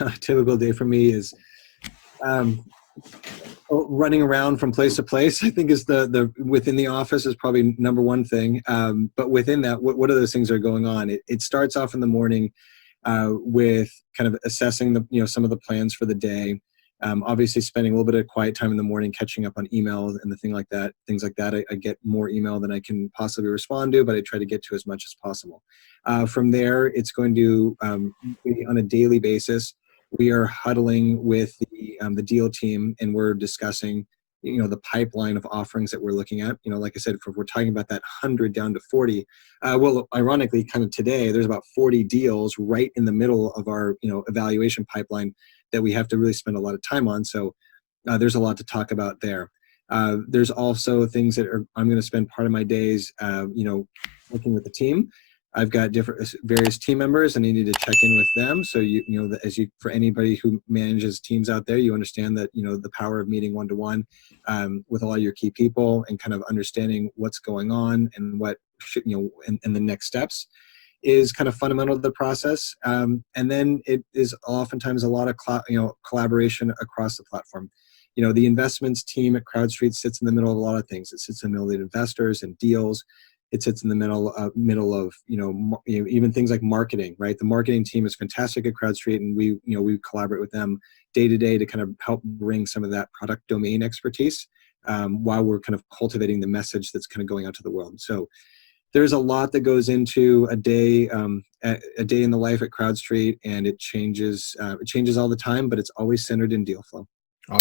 a typical day for me is um, running around from place to place. I think is the within the office is probably number one thing. But within that, what are those things that are going on? It starts off in the morning with kind of assessing some of the plans for the day. Obviously, spending a little bit of quiet time in the morning, catching up on emails and the things like that. I get more email than I can possibly respond to, but I try to get to as much as possible. From there, it's going to be on a daily basis. We are huddling with the deal team, and we're discussing the pipeline of offerings that we're looking at. Like I said, if we're talking about that 100 down to 40, well, ironically, kind of today, there's about 40 deals right in the middle of our evaluation pipeline that we have to really spend a lot of time on. So there's a lot to talk about there. There's also things that I'm going to spend part of my days, working with the team. I've got various team members, and I need to check in with them. So for anybody who manages teams out there, you understand that the power of meeting one-to-one with a lot of your key people and kind of understanding what's going on and what should and the next steps is kind of fundamental to the process. And then it is oftentimes a lot of collaboration across the platform. The investments team at CrowdStreet sits in the middle of a lot of things. It sits in the middle of investors and deals. It sits in the middle of even things like marketing, right? The marketing team is fantastic at CrowdStreet, and we collaborate with them day to day to kind of help bring some of that product domain expertise while we're kind of cultivating the message that's kind of going out to the world. So there's a lot that goes into a day in the life at CrowdStreet, and it changes all the time, but it's always centered in deal flow.